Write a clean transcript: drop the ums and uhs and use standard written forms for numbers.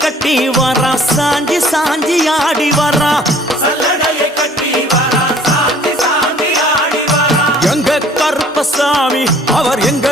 கட்டி வரா சாஞ்சி சாஞ்சி ஆடி வரா சல்லடையை கட்டி வரா சாஞ்சி சாஞ்சி ஆடி வரா எங்க கருப்பசாமி அவர் எங்க